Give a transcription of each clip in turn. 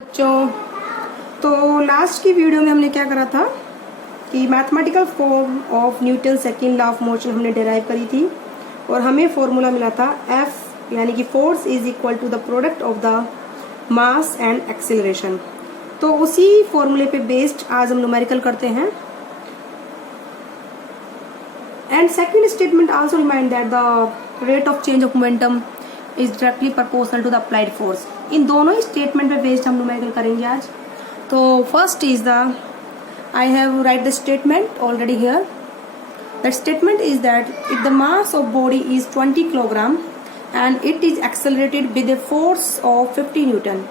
बच्चों, तो लास्ट की वीडियो में हमने क्या करा था कि mathematical form of Newton second law of motion हमने डिराइव करी थी और हमें फॉर्मूला मिला था F यानी कि force is equal to the product of the mass and acceleration. तो उसी फॉर्मूले पे बेस्ड आज हम न्यूमेरिकल करते हैं। And second statement also remind that the rate of change of momentum is directly proportional to the applied force. इन दोनों ही स्टेटमेंट पे बेस्ड हम न्यूमेरिकल करेंगे आज। तो first is the I have write the statement already here. The statement is that if the mass of body is 20 kilogram and it is accelerated with a force of 50 newton.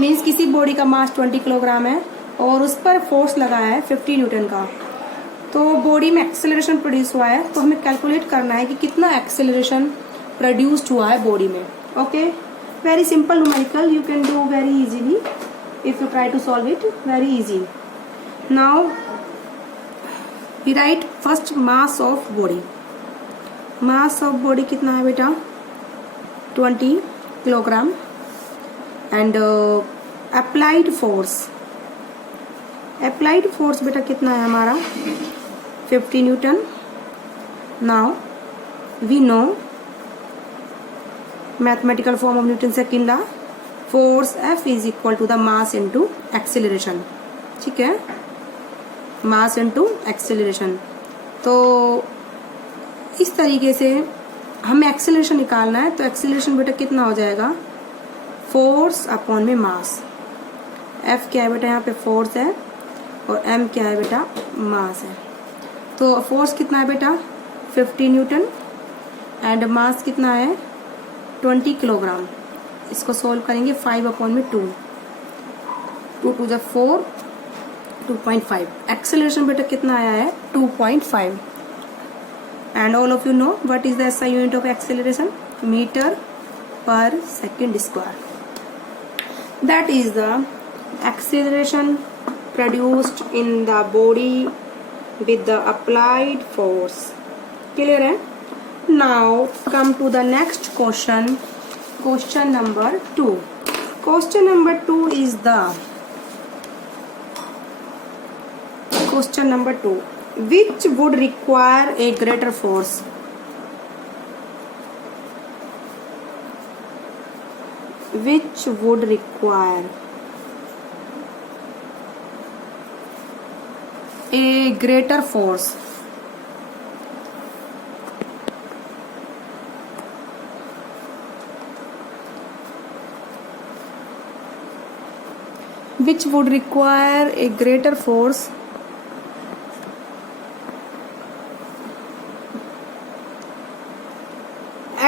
Means किसी बॉडी का मास 20 kilogram है और उस पर force लगा है 50 Newton का, तो बॉडी में एक्सेलरेशन प्रोड्यूस हुआ है। तो हमें कैलकुलेट करना है कि कितना एक्सेलरेशन प्रोड्यूस्ड हुआ है बॉडी में। Okay, very simple numerical, you can do very easily if you try to solve it, very easy. Now we write first mass of body. Mass of body कितना है बेटा? 20 किलोग्राम and applied force बेटा कितना है हमारा? 50 newton. Now we know mathematical form of Newton's second law, force F is equal to the mass into acceleration. ठीक है, मास into acceleration. तो इस तरीके से हमें एक्सेलरेशन निकालना है। तो एक्सेलरेशन बेटा कितना हो जाएगा? फोर्स अपॉन में मास। F क्या है बेटा? यहाँ पे फोर्स है और M क्या है बेटा? मास है। तो फोर्स कितना है बेटा? 50 न्यूटन एंड मास कितना है? 20 किलोग्राम। इसको सोल्व करेंगे 5 अपॉन में 2 2 जा 4, 2.5। एक्सेलरेशन बेटा कितना आया है? 2.5। And all of you know what is the SI unit of acceleration? Metre पर second square. That is the acceleration produced in the body with the applied force. Clear है? Now come to the next question. Question number 2. Question number 2 is the question number 2. Which would require a greater force? Which would require a greater force? Which would require a greater force?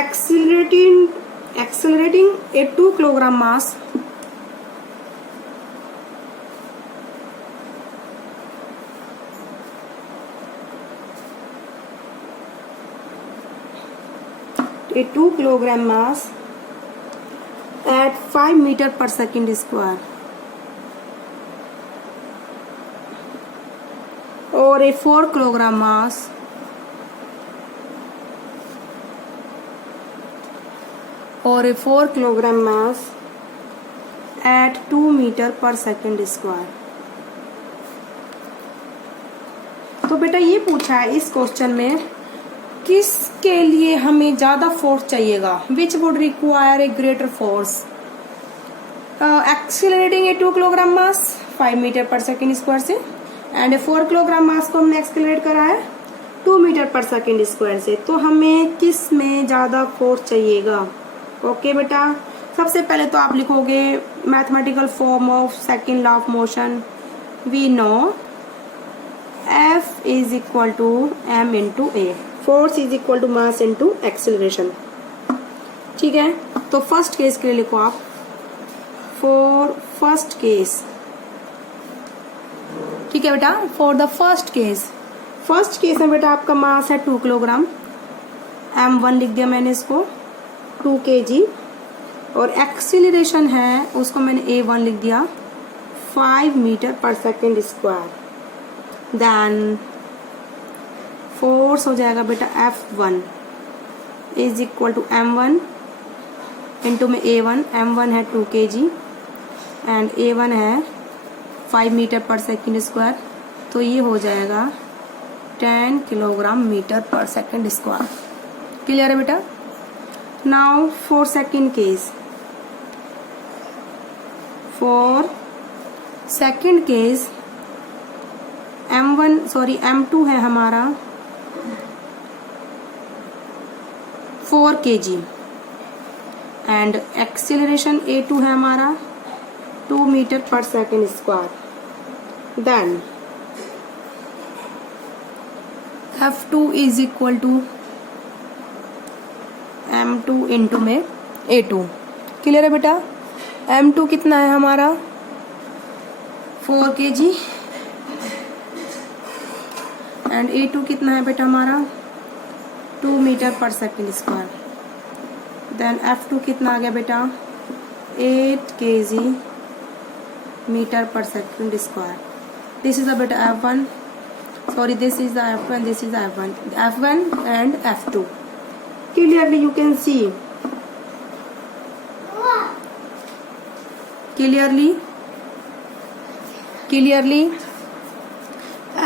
Accelerating a 2 kilogram mass at 5 meter per second square, or a 4 kilogram mass at 2 meter per second square। तो बेटा ये पूछा है इस question में किसके लिए हमें ज्यादा फोर्स चाहिएगा? Which would require a greater force? Accelerating a 2 kilogram mass 5 metre पर सेकेंड स्क्वायर से एंड 4 किलोग्राम मास को हमने एक्सेलरेट करा है 2 मीटर पर सेकेंड स्क्वायर से। तो हमें किस में ज़्यादा फोर्स चाहिएगा? ओके बेटा, सबसे पहले तो आप लिखोगे mathematical form of second law of motion. We know F is equal to M into A. Force is equal to mass into acceleration. ठीक है, तो फर्स्ट केस के लिए लिखो आप। फॉर फर्स्ट केस, ठीक है बेटा, फॉर द फर्स्ट केस में बेटा आपका मास है 2 किलोग्राम। M1 लिख दिया मैंने इसको, 2 kg। और एक्सीलरेशन है उसको मैंने A1 लिख दिया 5 मीटर पर सेकेंड स्क्वायर। देन फोर्स हो जाएगा बेटा F1 is equal to M1 into में A1, M1 है 2 kg एंड A1 है 5 मीटर पर सेकेंड स्क्वायर, तो ये हो जाएगा 10 किलोग्राम मीटर पर सेकेंड स्क्वायर। क्लियर है बेटा? Now for second case, for second case M2 है हमारा 4 kg एंड एक्सेलरेशन A2 है हमारा 2 मीटर पर second square. Then F2 is equal to M2 into में A2। क्लियर है बेटा? M2 कितना है हमारा 4 kg एंड A2 कितना है बेटा हमारा 2 मीटर पर सेकेंड स्क्वायर। देन F2 कितना आ गया बेटा 8 kg मीटर पर second square. This is the बेटा F1, sorry this is the F1, this is the F1 and F2. Clearly you can see, clearly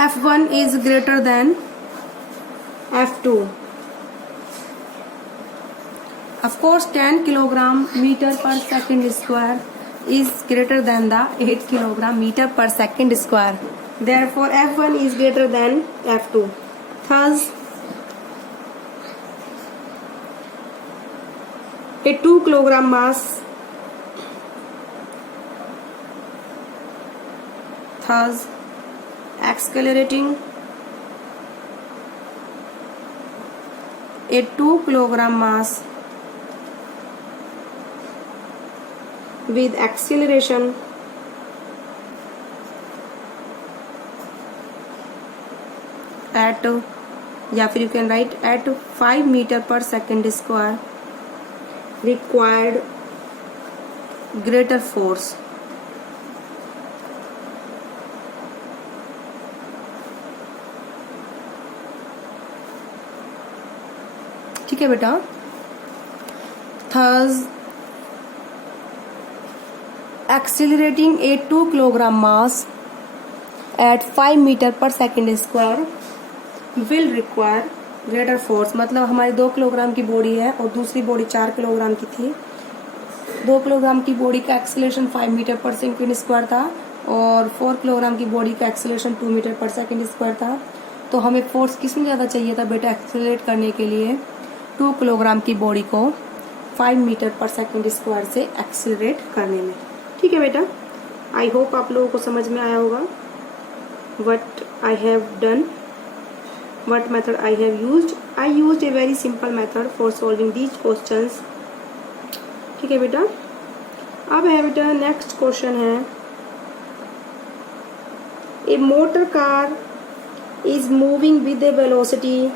F1 is greater than F2. Of course 10 kilogram meter per second square is greater than the 8 kilogram meter per second square. Therefore F1 is greater than F2. Thus a 2 kilogram mass, thus accelerating a 2 kilogram mass with acceleration at, या फिर you can write at 5 meter per second square required greater force. ठीक है बेटा? Thus accelerating a 2 kilogram mass at 5 meter per second square will require greater force। मतलब हमारी 2 kilogram की body है और दूसरी बॉडी 4 किलोग्राम की थी। 2 किलोग्राम की बॉडी का एक्सेलरेशन 5 मीटर पर सेकेंड स्क्वायर था और 4 किलोग्राम की बॉडी का एक्सेलरेशन 2 मीटर पर सेकेंड स्क्वायर था। तो हमें फोर्स किसमें ज़्यादा चाहिए था बेटा एक्सेलरेट करने के लिए? 2 किलोग्राम की बॉडी को 5 मीटर पर सेकेंड स्क्वायर से एक्सेलरेट करने में। ठीक है बेटा? आई होप आप लोगों को समझ में आया होगा what I have done, what method I have used. I used a very simple method for solving these questions. ठीक है बेटा? अब है बेटा नेक्स्ट क्वेश्चन है, a motor car is moving with a velocity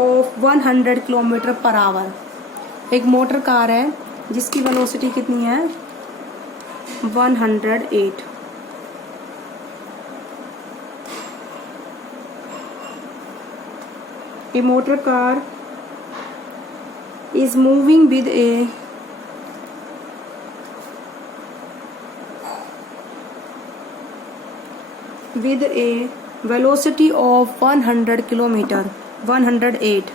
of 100 kilometre per hour. एक motor car है जिसकी वेलोसिटी कितनी है 108। A motor car is moving with a velocity of 100 kilometer 108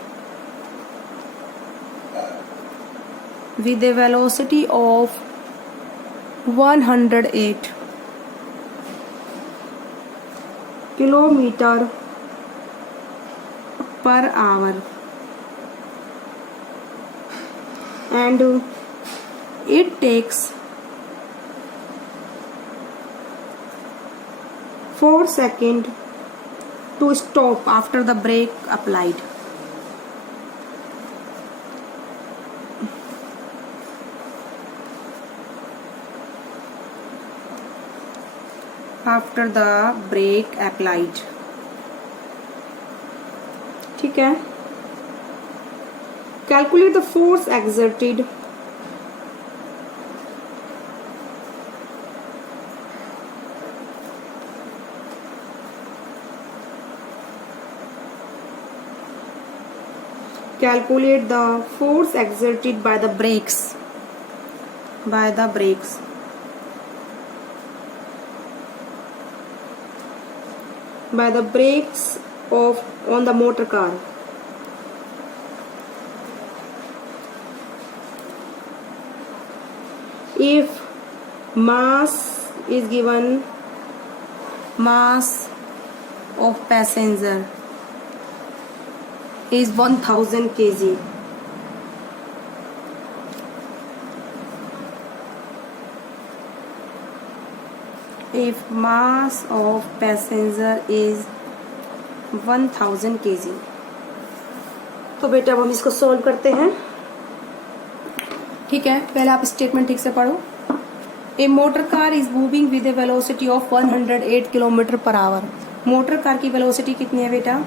with a velocity of 108 kilometer per hour and it takes 4 seconds to stop after the brake applied. After the brake applied. ठीक है? Calculate the force exerted by the brakes by the brakes of on the motor car. If mass is given, mass of passenger is 1000 kg. If mass of passenger is 1000 kg, तो बेटा अब हम इसको solve करते हैं। ठीक है, पहले आप स्टेटमेंट ठीक से पढ़ो। A motor car is moving with a velocity of 108 kilometre per hour. Motor car की वेलोसिटी कितनी है बेटा?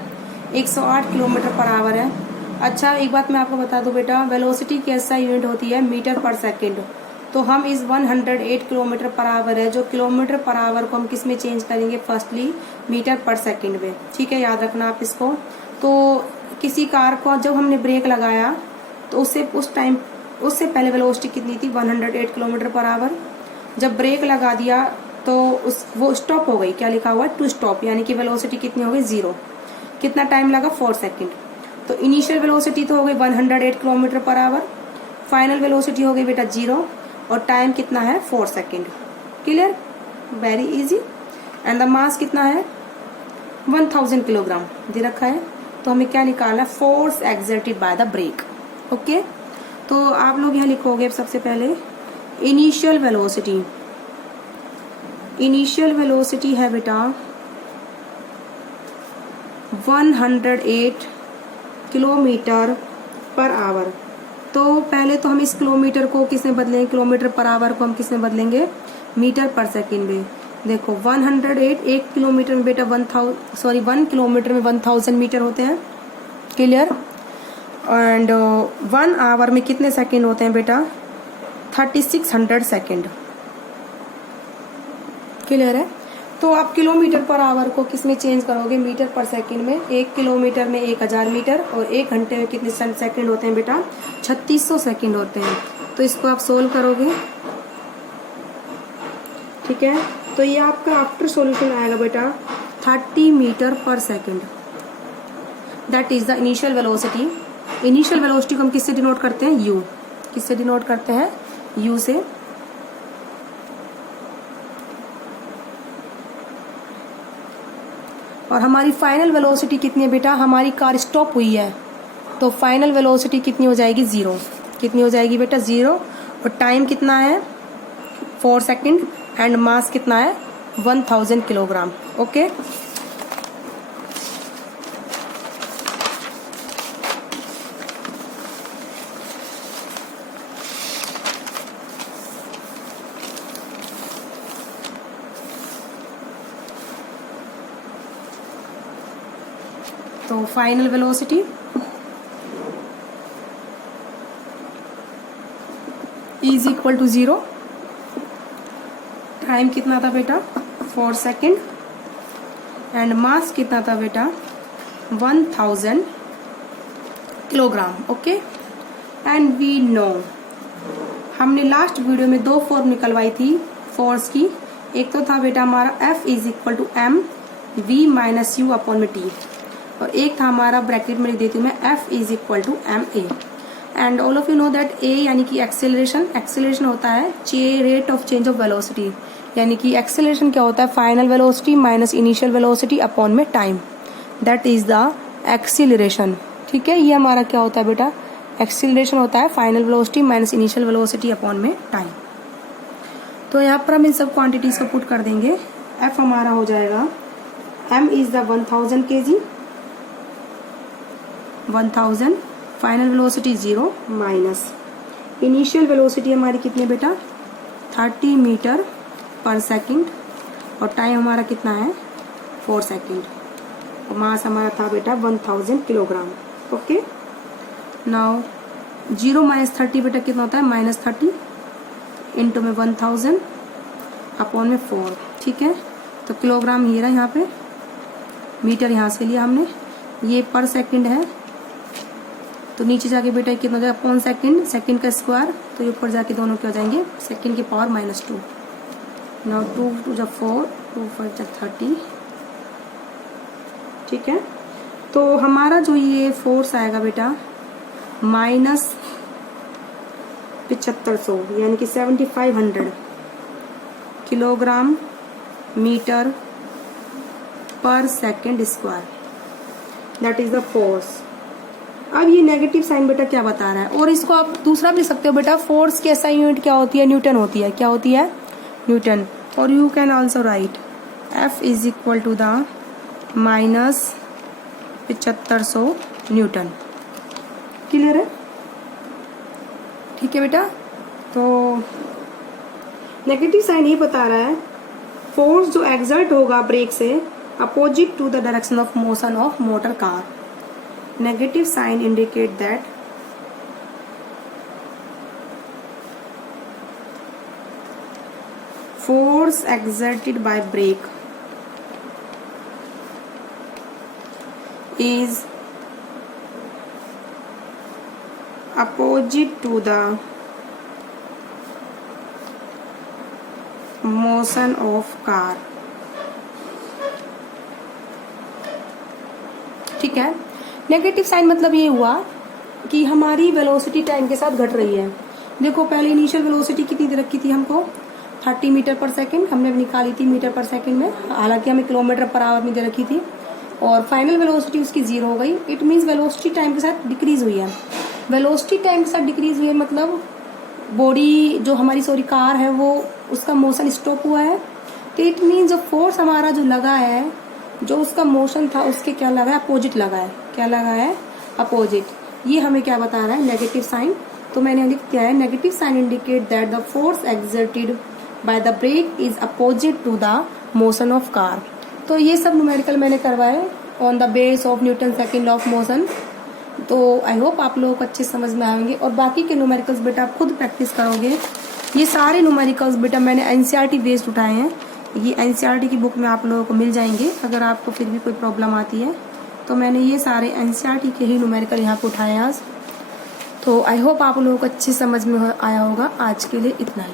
108 किलोमीटर पर आवर है। अच्छा, एक बात मैं आपको बता दूं बेटा, वेलोसिटी कैसा यूनिट होती है? मीटर पर सेकेंड। तो हम इस 108 किलोमीटर पर आवर है, जो किलोमीटर पर आवर को हम किस में चेंज करेंगे? फर्स्टली मीटर पर सेकेंड में। ठीक है, याद रखना आप इसको। तो किसी कार को जब हमने ब्रेक लगाया तो उससे पहले वेलोसिटी कितनी थी? 108 किलोमीटर पर आवर। जब ब्रेक लगा दिया तो वो स्टॉप हो गई। क्या लिखा हुआ है? टू स्टॉप, यानी कि वेलोसिटी कितनी हो गई? 0। कितना टाइम लगा? 4 सेकेंड। तो इनिशियल वेलोसिटी तो हो गई 108 kilometre per our, final velocity हो गई बेटा 0, और टाइम कितना है? 4 second. Clear? Very easy. And the mass कितना है? 1000 किलोग्राम दे रखा है। तो हमें क्या निकालना? Force exerted by the brake. Okay, तो आप लोग यहाँ लिखोगे सबसे पहले इनिशियल वेलोसिटी। इनिशियल वेलोसिटी है बेटा 108 किलोमीटर पर आवर। तो पहले तो हम इस किलोमीटर को किस में बदलेंगे? किलोमीटर पर आवर को हम किस में बदलेंगे? मीटर पर सेकेंड में। देखो 108, 1 किलोमीटर में बेटा 1 किलोमीटर में 1000 मीटर होते हैं। क्लियर? एंड 1 आवर में कितने सेकेंड होते हैं बेटा? 3600 सेकेंड। क्लियर है? तो आप किलोमीटर पर आवर को किस में चेंज करोगे? मीटर पर सेकंड में। 1 किलोमीटर में 1000 मीटर, और 1 घंटे में कितने सेकंड होते हैं बेटा? 3600 सेकंड होते हैं। तो इसको आप सोल्व करोगे। ठीक है, तो ये आपका आफ्टर सॉल्यूशन आएगा बेटा 30 मीटर पर second. That is the initial velocity. Initial velocity को हम किससे डिनोट करते हैं? यू। किससे डिनोट करते हैं? यू से। और हमारी फाइनल वेलोसिटी कितनी है बेटा? हमारी कार स्टॉप हुई है, तो फाइनल वेलोसिटी कितनी हो जाएगी? 0। कितनी हो जाएगी बेटा? 0। और टाइम कितना है? 4 सेकेंड। एंड मास कितना है? 1000 किलोग्राम। ओके, तो final velocity is equal to 0। Time कितना था बेटा? 4 सेकेंड। एंड मास कितना था बेटा? 1000 kilogram. Okay, and we know, हमने लास्ट वीडियो में 2 फॉर्म निकलवाई थी फोर्स की। एक तो था बेटा हमारा F is equal to m v minus u upon में t, और एक था हमारा, ब्रैकेट में लिख देती हूँ मैं, F is equal to M A. And all of you know that a यानी कि एक्सेलरेशन। एक्सेलरेशन होता है rate of change of velocity, यानी कि एक्सेलरेशन क्या होता है? Final velocity minus initial velocity upon में time. That is the acceleration. ठीक है, ये हमारा क्या होता है बेटा? एक्सीलरेशन होता है final velocity minus initial velocity upon में टाइम। तो यहाँ पर हम इन सब क्वांटिटीज को पुट कर देंगे। F हमारा हो जाएगा, M is the 1000 kg, 1000, final velocity 0 minus initial velocity हमारी कितनी बेटा? 30 मीटर पर सेकंड, और टाइम हमारा कितना है? 4 सेकंड, और मास हमारा था बेटा 1000 किलोग्राम। ओके, नाउ 0 माइनस 30 बेटा कितना होता है? -30 इंटू में 1000 अपॉन में 4। ठीक है, तो किलोग्राम ये रहा यहाँ पे, मीटर यहाँ से लिया हमने, ये पर सेकंड है, तो नीचे जाके बेटा कितना हो जाएगा? अपॉन सेकंड, सेकंड का स्क्वायर, तो ये ऊपर जाके दोनों क्या हो जाएंगे? सेकंड की पावर -2। नाउ 2 टू 4, 2 4 30, ठीक है। तो हमारा जो ये फोर्स आएगा बेटा -7500 यानी कि 7500 किलोग्राम मीटर पर second square, that is the force. अब ये नेगेटिव साइन बेटा क्या बता रहा है, और इसको आप दूसरा भी लिख सकते हो बेटा, फोर्स की एसआई यूनिट क्या होती है, न्यूटन होती है। क्या होती है? न्यूटन। और you can also write F is equal to the -7500 newton. Clear है? ठीक है बेटा। तो नेगेटिव साइन ये बता रहा है फोर्स जो एक्सर्ट होगा ब्रेक से opposite to the direction of motion of motor car. Negative sign indicate that force exerted by brake is opposite to the motion of car। ठीक है। नेगेटिव साइन मतलब ये हुआ कि हमारी वेलोसिटी टाइम के साथ घट रही है। देखो पहले इनिशियल वेलोसिटी कितनी दे रखी थी हमको, 30 मीटर पर सेकंड, हमने निकाली थी मीटर पर सेकंड में, हालांकि हमें किलोमीटर पर आवर में दे रखी थी, और फाइनल वेलोसिटी उसकी 0 हो गई। इट मीन्स वेलोसिटी टाइम के साथ डिक्रीज हुई है। वेलोसिटी टाइम के साथ डिक्रीज हुई है मतलब बॉडी जो हमारी कार है वो उसका मोशन स्टॉप हुआ है। तो इट मीन्स जो फोर्स हमारा जो लगा है, जो उसका मोशन था उसके क्या लगा है, अपोजिट लगा है। क्या लगा है? अपोजिट। ये हमें क्या बता रहा है? Negative sign. तो मैंने लिख दिया है negative sign indicate that the force exerted by the brake is opposite to the motion of car. तो ये सब न्यूमेरिकल मैंने करवाए on the base of Newton second law of motion. तो आई होप आप लोगों को अच्छे समझ में आएंगे, और बाकी के न्यूमेरिकल्स बेटा आप खुद प्रैक्टिस करोगे। ये सारे न्यूमेरिकल्स बेटा मैंने एनसीईआरटी बेस्ड उठाए हैं, ये एनसीईआरटी की बुक में आप लोगों को मिल जाएंगे। अगर आपको फिर भी कोई प्रॉब्लम आती है तो मैंने ये सारे एनसीईआरटी के ही न्यूमेरिकल यहाँ पे उठाए आज। तो आई होप आप लोगों को अच्छी समझ में आया होगा। आज के लिए इतना ही।